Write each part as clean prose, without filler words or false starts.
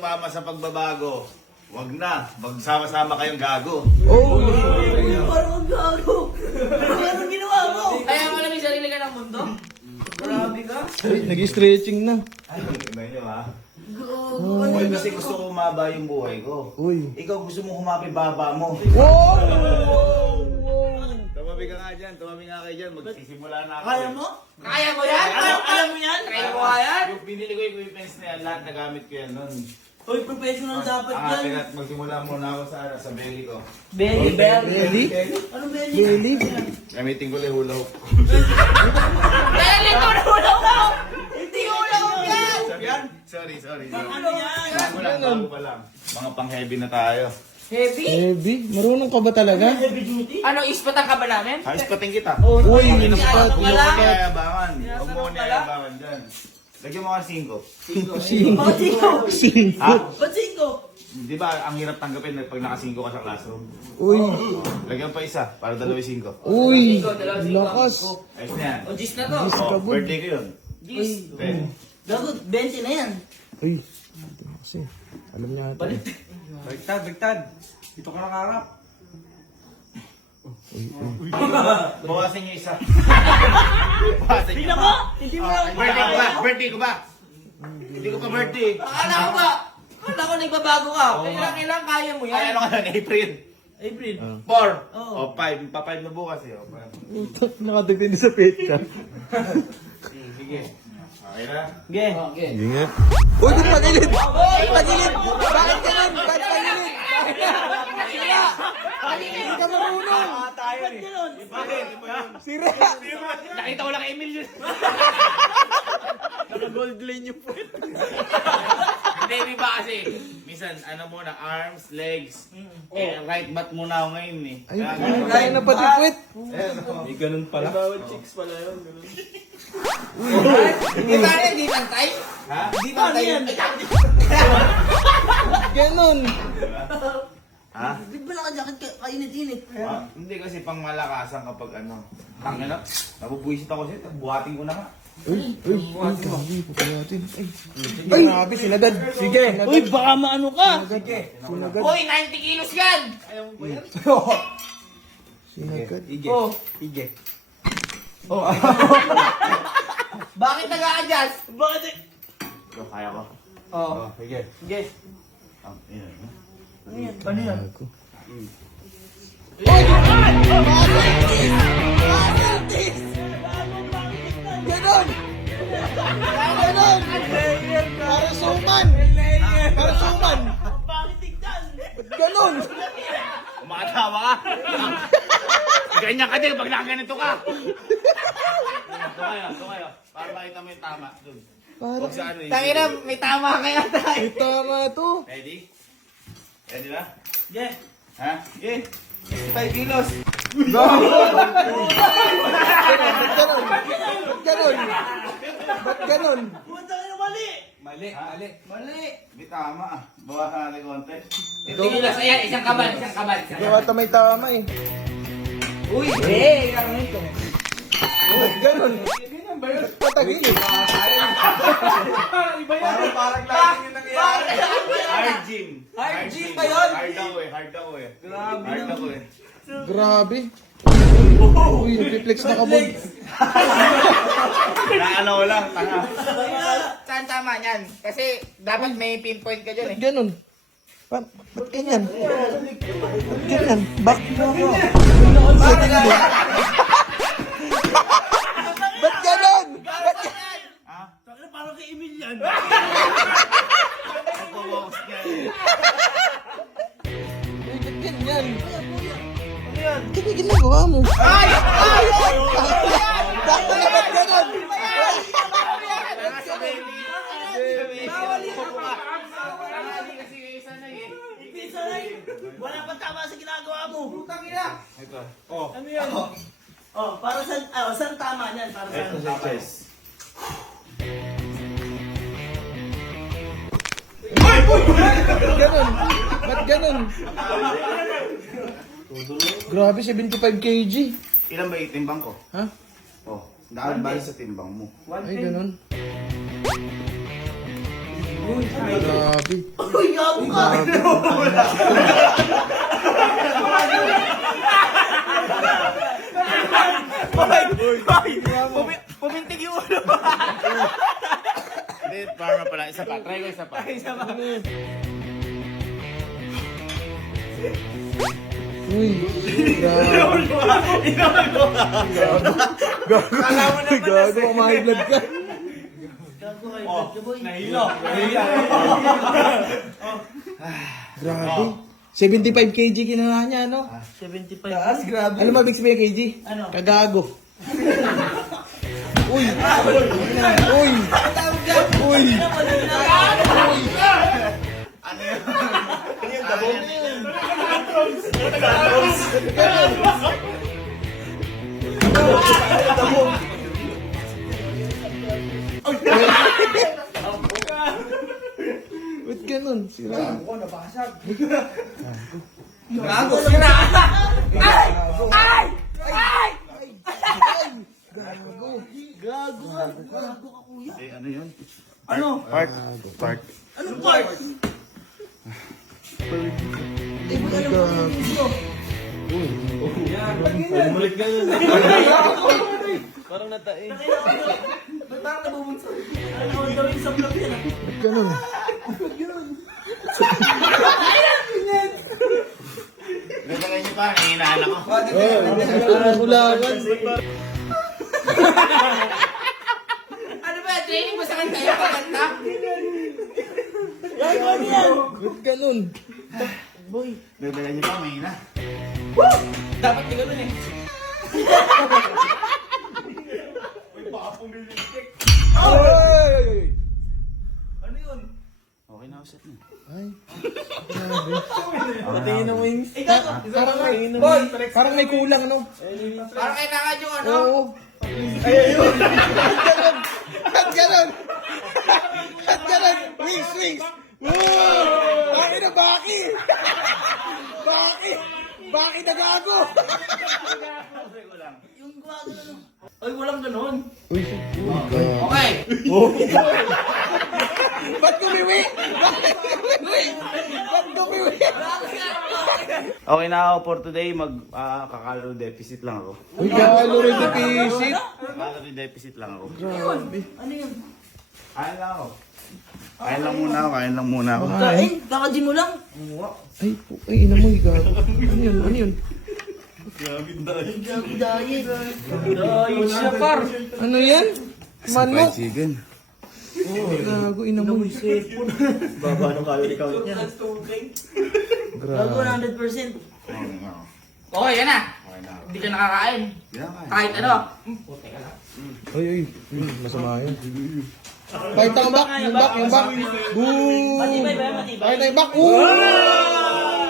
sumama sa pagbabago, wag na. Magsama-sama kayong gago. Oh! Parang gago. Anong ginawa mo? Kaya mo alam yung sarili ka ng mundo? Grabe ka. Ay, nag-stretching na. Ay, iba nyo ha. Gago. Uy, kasi gusto ko umaba yung buhay ko. Uy. Ikaw gusto mo humapi baba mo. Wow! Tumabi ka nga dyan, tumabi nga kayo dyan. Magsisimula na ako. Kaya mo? Kaya mo yan? Alam mo yan? Kaya mo yan? Yung pinili ko yung equipments na yan, lahat nagamit ko yan nun. Uy, professional dapat yan. Teka, magsimula muna ako sa belly ko. Belly. Belly? Anong belly? Belly? Gamitin ko lang hula hoop. Kaya lito na ulo ko! Hindi ulo ko yan! Sorry. Ano yan? Bago pa lang. Mga pang-heavy na tayo. Heavy? Heavy? Marunong ka ba talaga? Heavy duty? Ano, ispatan ka ba namin? Ayos pating kita. Uy, Huwag ispat, mo wala. kayabangan. Huwag mo kayabangan dyan. Lagyan mo ka 5. Bakit cinco? Ha? Ba't cinco? Di ba, ang hirap tanggapin pag naka-5 ka sa classroom? Uy, Lagyan pa isa, para 2-5. uy, lakas. Ayos na yan. O, gis na to. Oh, birthday ko yun. Gis. Ten. Gago, 20 na yan. Uy, ito kasi, alam niya ito. Baliktad. Dito ka nakaharap. Bawasin niyo isa. Bawasin niyo. Tingnan mo! Hindi mo lang Birthday ko ba? Hindi ko pa birthday. Akala ko ba? Akala ko nagbabago ka. Kailang kaya mo Ay, yan. ano ka nun? April. April. 4. Oo. O, 5. Pa-5 na bukas eh. O, 5. Nakatagpindi sa petsa. Sige. Okay na? Okay. Hindi nga. Uy, ba't pagilid? Pagilid! Bakit ganun? Bakit pagilid? Hindi ka marunong! Ba't ganun? Bakit? Sira! Nakita ko lang kay Emil yun. Naka-gold lane yung po. Hindi, di ba kasi? Minsan, ano muna, arms, legs. Eh, right butt muna ako ngayon eh. Ayun, kaya na pati puwit. May ganun pala. Di ba yan? Di pantay? Ha? Di pantay yan. Ganun. Ha? Di ba naka-jacket ka? Kainit-init. Ah, hindi kasi pang malakasan kapag ano. Tangina, nabubuisit ako sa'yo. Buhatin ko na nga. Uy, gabi, pupuyatin. Ay, grabe, sinagad. Sige. Uy, baka maano ka! Sinagad. Uy, 90 kilos yan! Sinagad. Ige. Oh. Ige. Bakit nag-a-adjust? Bakit? Ito, kaya ko. Oh. Sige. Yes. Ayan. Ano yan? Ano yan? Ganon! Ganon! Para suman! Para suman! Bakit tignan? Ganon! Kumatawa ka. Ganyan ka din pag nakaganito ka. Ito kayo. Para makita mo yung tama. Doon. Para, Huwag sa ano eh. Tangina, may tama kaya tayo. may tama to. Ready? Ready na? Yeah. Ha? Okay. 65 kilos. Ba't ganon? Ba't ganon? Ba't ganon? Pumunta ka na mali! Mali. Mali. Hindi tama ah. Bawasan natin konti. 50 kilos. Ayan, isang kabal. Gawa ito may tama eh. Uy, eh, ano ito? Ba't ganon? Ba't patagilid? Iba yan. Parang lagi yung nangyayari. Hard gym. Hard gym ba yun? Hard ako eh. Hard ako eh. Grabe. Uy, nagpiplex na kabog. Naano ko lang, tanga. Saan tama niyan? Kasi dapat may pinpoint ka dyan eh. Ba't ganon? Ba't ganyan? Ba't ganyan? Ba't Ba't ganon? Ba't ganon? Ha? Bakit parang kay Emil yan? Nagpo-box niya eh. Uy, ba't ganyan? Ito ba ginagawa mo? Ay! Ay! Bakit na ba't ganon? Tanga sa baby. Bawal yun. Bawal kasi kayo sanay eh. Hindi sanay. Wala pa tama sa ginagawa mo. Putang ina. Ito. Ano yan? Oh, para saan tama niyan? Para Ito saan? sa chest. Ba't ganon? Ba't ganon? Grabe, 75 kg. Ilan ba yung timbang ko? Ha? Oh, daan bali sa timbang mo. Ay, ganon. Grabe. Uy, gago ka! Pumintig yung ulo. Hindi, parang pala. Isa pa. Try ko isa pa. Uy. Grabe. Gago, mamahay blood ka. Gago ka, blood ka, boy. Nahilo. Grabe. 75 kg kinuha niya, no? 75. Taas, grabe. Ano mabig sabihin kg? Ano? Kagago. Uy! Uy! Uy! Ba't ganun? Sira. Ako, nabasag. Gago sira. Ay! Ay! Ay! Gago. Gago ka. Gago ka, kuya. Eh, ano yun? Ano? Part. Anong part? Eh, boy, alam mo yung video. Umulit ka yun. Ba't parang nabubunso? Ano ang gawin sa vlog yan, ah? Ba't ganun? Nagdagay niyo pa. Hinahanap ko. Hulagan. Ano ba? Training mo sa kanta yung pagkanta? Gago ano yan? Ba't ganun? Nagdagay niyo pa. Mahina. Dapat di ganun eh. Ay! Ano yun? Okay na ako set na. Ay. Patingin ng wings. Eh, gago. Parang may, boy, parang may kulang, no? Parang kailangan yung ano? Oo. Ba't ganun? Ba't ganun? Wings, wings! Woo! Baki na baki! Baki! Baki na gago! Yung gago na. Ay, walang ganon. Uy, Okay. ba't kumiwi? Bakit kumiwi? Ba't kumiwi? Okay na ako for today. Kakalo deficit lang ako. Uy, calorie deficit. Kakalo deficit lang ako. Grabe. Ano yun? Kain lang ako. Kain lang muna ako. Kain? Kaka-gym mo lang? Ay, ina mo, gago. Ano yun? Ano yun? Gago diet. Diet siya, par. Ano yan? Manok. Chicken. Gago, ina mo. Baba ng calorie count niya. Gago na 100%. Okay, yan na. Okay na ako. Hindi ka nakakain. Yan ka. Kahit ano. Puti ka lang. Ay, masama yun. Pakita ang back, yung back, yung back. Boom! Matibay ba yan? Matibay? Pakita yung back. Boom!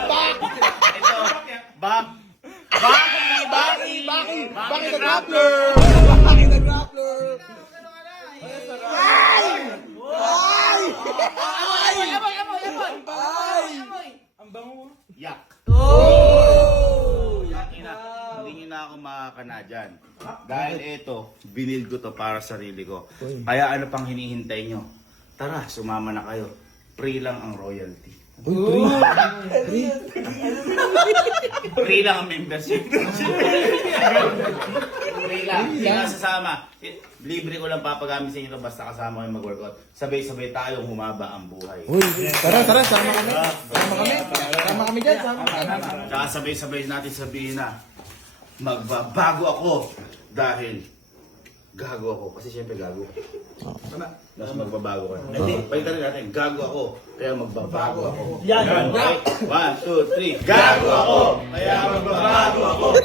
Back! Ito. Bak. Baki the grappler! Baki the grappler! Ay! Ay! Amoy! Yak. Oh! Hindi nyo na ako makakana dyan. Dahil ito, binil ko to para sa sarili ko. Kaya ano pang hinihintay nyo? Tara, sumama na kayo. Free lang ang royalty. Uy, Free lang ang membership. Free lang. Hindi ka sasama. Libre ko lang papagamit sa inyo to basta kasama kayo mag-workout. Sabay-sabay tayong humaba ang buhay. Uy, tara, sama kami. Sama kami dyan, sama kami. Tsaka sabay-sabay natin sabihin na magbabago ako dahil gago ako. Kasi syempre gago. Tapos magbabago ka. Hindi, palitan rin natin. Gago ako, kaya magbabago ako. Yan. Okay? 1, 2, 3. Gago ako, kaya magbabago ako.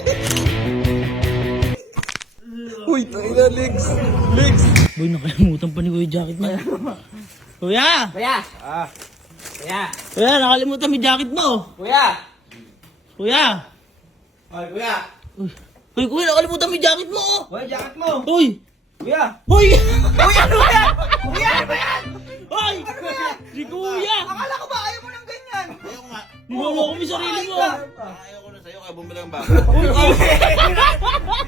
Uy, tayo na, Lex. Lex. Boy, nakalimutan pa ni Kuya jacket mo. Kuya! Kuya! Kuya! Kuya, nakalimutan mo yung jacket mo. Kuya! Kuya! Ay, kuya! Uy, kuya, nakalimutan mo yung jacket mo. Kuya, jacket mo! Uy! Kuya! Uy! Kuya, ano ba yan? Kuya, ano ba yan? Uy! Si kuya! Akala ko ba ayaw mo ng ganyan? Ayoko nga. Niwawa ko yung sarili mo. Ayoko na sa'yo, kaya bumili ang bago.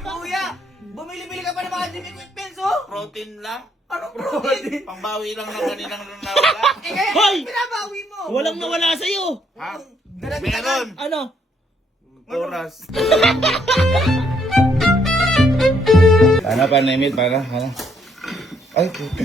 Kuya! Bumili-bili ka pa ng mga gym equipments, oh! Protein lang. Pangbawi lang ng kaninang nawala. Eh kaya, Hoy! pinabawi mo. Walang nawala sa'yo. Ha? Meron. Ano? Oras. Ano pa, Nemit? Para? Ano? Ay, puta.